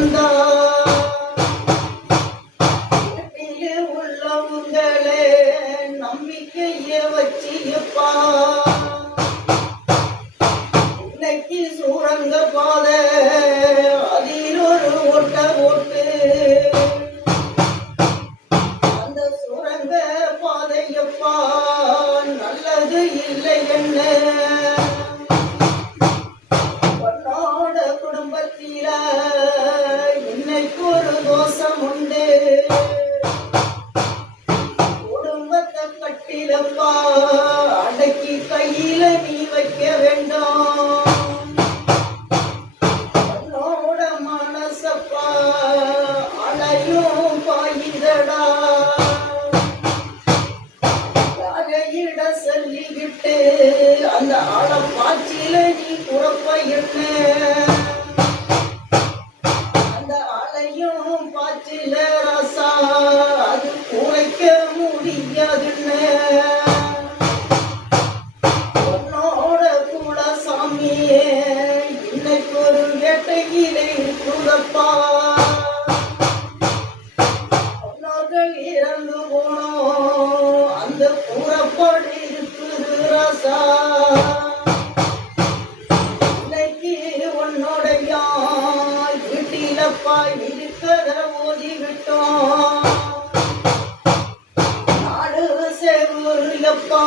வந்தா உள்ளவங்களே நம்பிக்கைய வச்சியப்பா இன்னைக்கு சூரங்க பாதை அதில் ஒரு ஓட்ட ஓட்டு அந்த சூரங்க பாதையப்பா நல்லது இல்லை என்ன உன்னோட குடும்பத்தில இன்னைக்கு ஒரு தோஷம் உண்டு குடும்பத்தை கட்டிலப்பா அடக்கி கையில நீ வைக்க வேண்டாம் உன்னோட மனசப்பா அலையும் பாயுதடா யாரையிட சொல்லிக்கிட்டு அந்த ஆளை பாச்சில நீ குழப்ப என்ன அந்த ஆளையும் பாச்சில ரசா அது குறைக்க முடியாதுன்னு உன்னோட கூட சாமியே இன்னைக்கு ஒரு வேட்டையிலே இருக்குதப்பா உன்னோர்கள் இறந்து போனோம் அந்த கூறப்பாடு இருக்குது ரசா இன்னைக்கு உன்னோடைய வீட்டிலப்பா இருக்கிறத ஓதி விட்டோம் நாடு செவ்வப்பா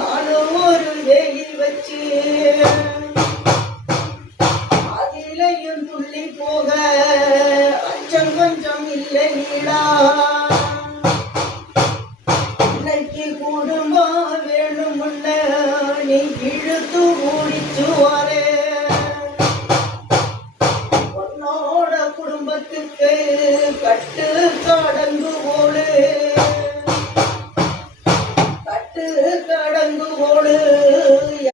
நாடு ஒரு வேலி வச்சு அதிலையும் துள்ளி போக அச்சம் கொஞ்சம் இல்லை நீடா இன்னைக்கு குடும்பம் வேணுமுள்ள நீ இழுத்து ஓடிச்சுவாரே உன்னோட குடும்பத்துக்கு கட்டு காடங்கு